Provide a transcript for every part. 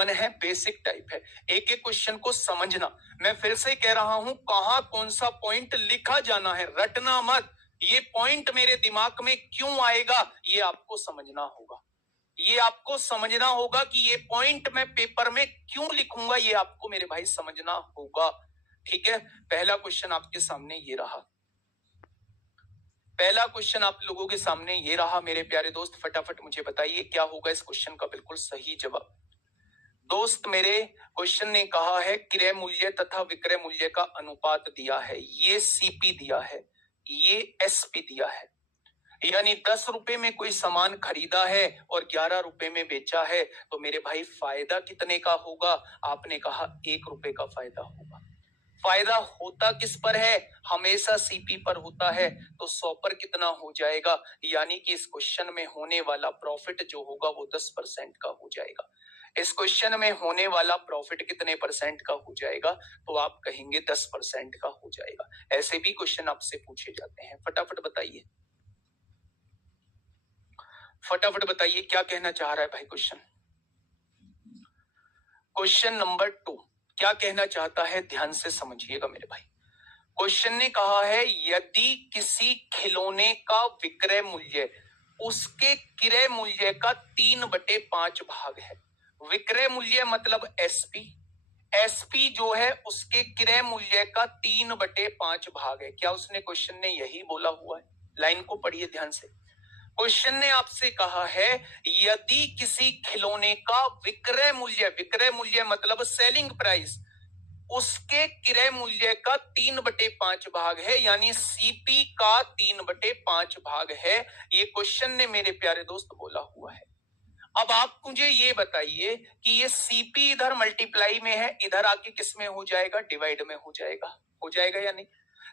1 है, basic type है। एक एक क्वेश्चन को समझना। मैं फिर से कह रहा हूं, कहां कौन सा पॉइंट लिखा जाना है, रटना मत। ये पॉइंट मेरे दिमाग में क्यों आएगा, ये आपको समझना होगा। ये आपको समझना होगा कि ये पॉइंट मैं पेपर में क्यों लिखूंगा, ये आपको मेरे भाई समझना होगा। ठीक है, पहला क्वेश्चन आपके सामने ये रहा। पहला क्वेश्चन आप लोगों के सामने ये रहा मेरे प्यारे दोस्त। फटाफट मुझे बताइए क्या होगा इस क्वेश्चन का बिल्कुल सही जवाब। दोस्त मेरे, क्वेश्चन ने कहा है क्रय मूल्य तथा विक्रय मूल्य का अनुपात दिया है, ये सीपी दिया है, ये एसपी दिया है। यानी 10 रुपए में कोई सामान खरीदा है और 11 रुपए में बेचा है, तो मेरे भाई फायदा कितने का होगा? आपने कहा 1 रुपए का फायदा होगा। फायदा होता किस पर है? हमेशा सीपी पर होता है। तो 100 पर कितना हो जाएगा? यानी कि इस क्वेश्चन में होने वाला प्रॉफिट जो होगा वो 10% का हो जाएगा। इस क्वेश्चन में होने वाला प्रॉफिट कितने परसेंट का हो जाएगा? तो आप कहेंगे 10% का हो जाएगा। ऐसे भी क्वेश्चन आपसे पूछे जाते हैं। फटाफट बताइए, फटाफट बताइए क्या कहना चाह रहा है भाई क्वेश्चन। क्वेश्चन नंबर 2 क्या कहना चाहता है, ध्यान से समझिएगा मेरे भाई। क्वेश्चन ने कहा है यदि किसी खिलौने का विक्रय मूल्य उसके क्रय मूल्य का 3/5 भाग है। विक्रय मूल्य मतलब एसपी, एसपी जो है उसके क्रय मूल्य का 3/5 भाग है। क्या उसने क्वेश्चन ने यही बोला हुआ है? लाइन को पढ़िए ध्यान से। क्वेश्चन ने आपसे कहा है यदि किसी खिलौने का विक्रय मूल्य मतलब सेलिंग प्राइस उसके क्रय मूल्य का 3/5 भाग है, यानी सीपी का 3/5 भाग है। ये क्वेश्चन ने मेरे प्यारे दोस्त बोला हुआ है। अब आप मुझे ये बताइए कि ये सीपी इधर मल्टीप्लाई में है, इधर आके किस में हो जाएगा? डिवाइड में हो जाएगा। हो जाएगा या नहीं?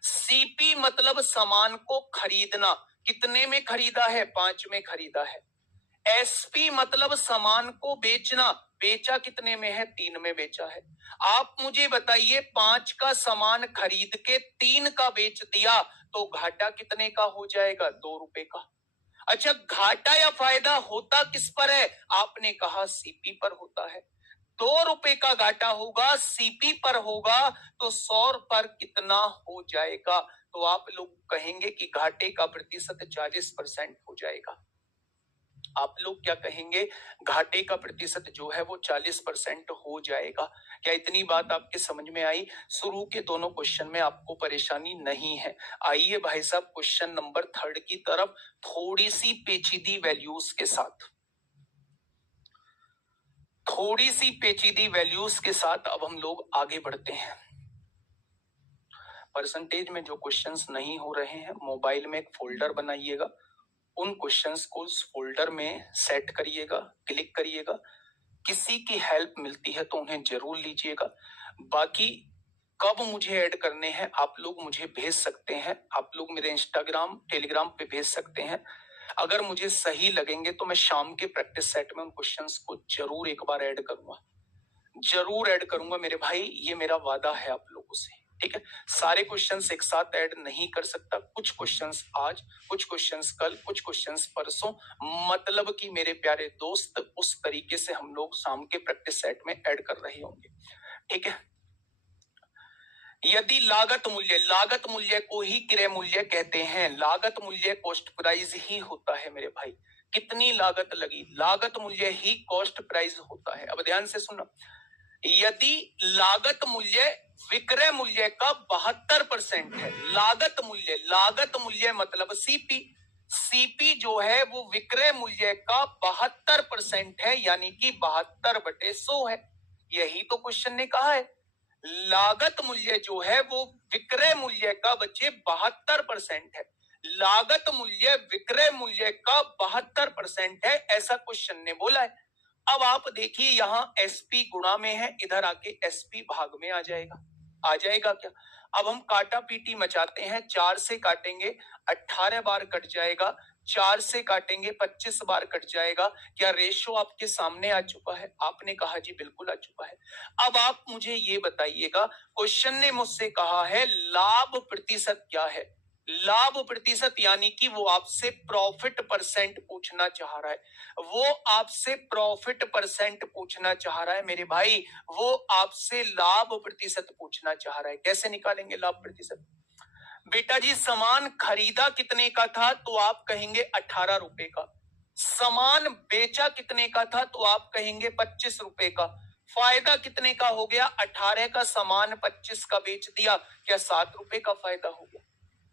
सीपी मतलब सामान को खरीदना, कितने में खरीदा है? 5 में खरीदा है। एसपी मतलब सामान को बेचना, बेचा कितने में है? 3 में बेचा है। आप मुझे बताइए 5 का सामान खरीद के 3 का बेच दिया तो घाटा कितने का हो जाएगा? 2 रुपए का। अच्छा, घाटा या फायदा होता किस पर है? आपने कहा सीपी पर होता है। 2 रुपए का घाटा होगा, सीपी पर होगा, तो 100 पर कितना हो जाएगा? तो आप लोग कहेंगे कि घाटे का प्रतिशत 40% हो जाएगा। आप लोग क्या कहेंगे? घाटे का प्रतिशत जो है वो 40% हो जाएगा। क्या इतनी बात आपके समझ में आई? शुरू के दोनों क्वेश्चन में आपको परेशानी नहीं है। आइए भाई साहब क्वेश्चन नंबर 3 की तरफ, थोड़ी सी पेचीदी वैल्यूज के साथ, थोड़ी सी पेचीदी वैल्यूज के साथ अब हम लोग आगे बढ़ते हैं। परसेंटेज में जो क्वेश्चंस नहीं हो रहे हैं, मोबाइल में एक फोल्डर बनाइएगा, उन क्वेश्चंस को उस फोल्डर में सेट करिएगा, क्लिक करिएगा। किसी की हेल्प मिलती है तो उन्हें जरूर लीजिएगा। बाकी कब मुझे ऐड करने हैं आप लोग मुझे भेज सकते हैं, आप लोग मेरे इंस्टाग्राम टेलीग्राम पे भेज सकते हैं। अगर मुझे सही लगेंगे तो मैं शाम के प्रैक्टिस सेट में उन क्वेश्चंस को जरूर एक बार ऐड करूंगा, जरूर ऐड करूंगा मेरे भाई, ये मेरा वादा है आप लोगों से। ठीक है, सारे क्वेश्चंस एक साथ ऐड नहीं कर सकता, कुछ क्वेश्चंस आज, कुछ क्वेश्चंस कल, कुछ क्वेश्चंस परसों। मतलब कि मेरे प्यारे दोस्त उस तरीके से हम लोग शाम के प्रैक्टिस सेट में ऐड कर रहे होंगे। ठीक है, यदि लागत मूल्य को ही क्रय मूल्य कहते हैं। लागत मूल्य कॉस्ट प्राइस ही होता है मेरे भाई। कितनी लागत लगी, लागत मूल्य ही कॉस्ट प्राइस होता है। अब ध्यान से सुनो, यदि लागत मूल्य विक्रय मूल्य का 72% है, लागत मूल्य मतलब सीपी, सीपी जो है वो विक्रय मूल्य का 72% है, यानी कि 72/100 है। यही तो क्वेश्चन ने कहा है। लागत मूल्य जो है वो विक्रय मूल्य का बच्चे 72% है, लागत मूल्य विक्रय मूल्य का 72% है, ऐसा क्वेश्चन ने बोला है। अब आप देखिए यहां एसपी गुणा में है, इधर आके एसपी भाग में आ जाएगा। आ जाएगा क्या? अब हम काटा पीटी मचाते हैं। 4 से काटेंगे 18 बार कट जाएगा, 4 से काटेंगे 25 बार कट जाएगा। क्या रेशो आपके सामने आ चुका है? आपने कहा जी बिल्कुल आ चुका है। अब आप मुझे ये बताइएगा, क्वेश्चन ने मुझसे कहा है लाभ प्रतिशत क्या है। लाभ प्रतिशत यानी कि वो आपसे प्रॉफिट परसेंट पूछना चाह रहा है, वो आपसे प्रॉफिट परसेंट पूछना चाह रहा है मेरे भाई, वो आपसे लाभ प्रतिशत पूछना चाह रहा है। कैसे निकालेंगे लाभ प्रतिशत? बेटा जी सामान खरीदा कितने का था तो आप कहेंगे 18 रुपए का, सामान बेचा कितने का था तो आप कहेंगे 25 रुपए का, फायदा कितने का हो गया? 18 का सामान 25 का बेच दिया, क्या 7 रुपए का फायदा हो गया?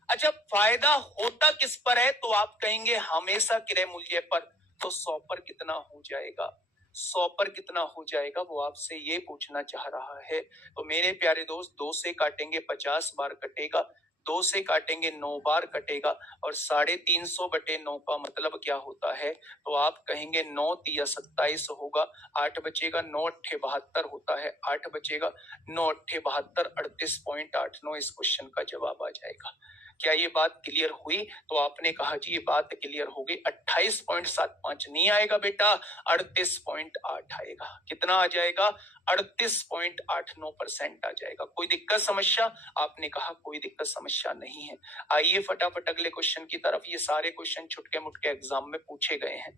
अच्छा फायदा होता किस पर है तो आप कहेंगे हमेशा क्रय मूल्य पर, तो 100 पर कितना हो जाएगा? 100 पर कितना हो जाएगा वो आपसे ये पूछना चाह रहा है। तो मेरे प्यारे दोस्त 2 से काटेंगे 50 बार कटेगा, 2 से काटेंगे 9 बार कटेगा, और 350 बटे 9 का मतलब क्या होता है? तो आप कहेंगे 9 तिया 27 होगा, 8 बचेगा, 9 अट्ठे 72 होता है, 8 बचेगा, 9 अट्ठे 72, 38.89 इस क्वेश्चन का जवाब आ जाएगा। क्या ये बात क्लियर हुई? तो आपने कहा जी ये बात क्लियर हो गई, 28.75 नहीं आएगा बेटा, 38.8 आएगा। कितना आ जाएगा? 38.89% आ जाएगा। कोई दिक्कत समस्या? आपने कहा कोई दिक्कत समस्या नहीं है। आइए फटाफट अगले क्वेश्चन की तरफ। ये सारे क्वेश्चन छुटके मुटके एग्जाम में पूछे गए हैं,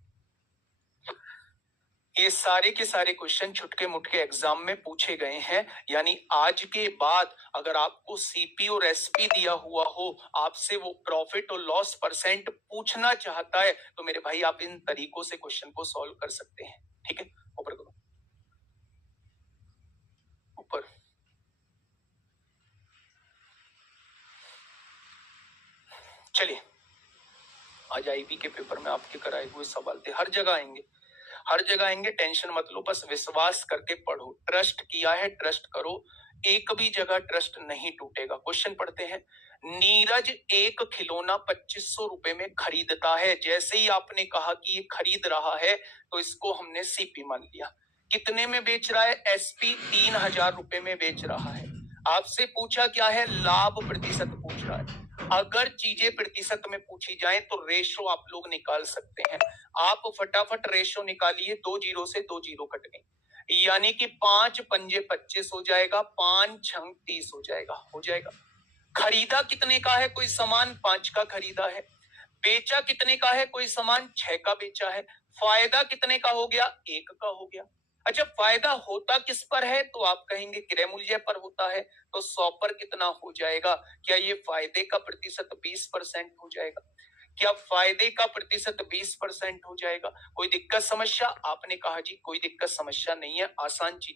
ये सारे के सारे क्वेश्चन छुटके मुटके एग्जाम में पूछे गए हैं। यानी आज के बाद अगर आपको सीपी और एसपी दिया हुआ हो, आपसे वो प्रॉफिट और लॉस परसेंट पूछना चाहता है, तो मेरे भाई आप इन तरीकों से क्वेश्चन को सॉल्व कर सकते हैं। ठीक है, ऊपर करो, ऊपर। चलिए, आज आईबी के पेपर में आपके कराए हुए सवाल थे, हर जगह आएंगे, हर जगह आएंगे, टेंशन मत लो, बस विश्वास करके पढ़ो। ट्रस्ट किया है, ट्रस्ट करो, एक भी जगह ट्रस्ट नहीं टूटेगा। क्वेश्चन पढ़ते हैं। नीरज एक खिलौना 2500 रुपए में खरीदता है। जैसे ही आपने कहा कि ये खरीद रहा है तो इसको हमने सीपी मान लिया। कितने में बेच रहा है? एसपी 3000 रुपए में बेच रहा है। आपसे पूछा क्या है? लाभ प्रतिशत पूछ रहा है। अगर चीजें प्रतिशत में पूछी जाए तो रेशो आप लोग निकाल सकते हैं। आप फटाफट रेशो निकालिए, 2 जीरो से 2 जीरो कट गए, यानी कि 5 पंजे 25 हो जाएगा, 5 छंग 30 हो जाएगा, हो जाएगा। खरीदा कितने का है? कोई सामान 5 का खरीदा है। बेचा कितने का है? कोई सामान 6 का बेचा है। फायदा कितने का हो गया? 1 का हो गया। अच्छा फायदा होता किस पर है? तो आप कहेंगे क्रय मूल्य पर होता है, तो 100 पर कितना हो जाएगा? क्या ये फायदे का प्रतिशत 20% हो जाएगा? क्या फायदे का प्रतिशत 20% हो जाएगा? कोई दिक्कत समस्या? आपने कहा जी कोई दिक्कत समस्या नहीं है, आसान चीजें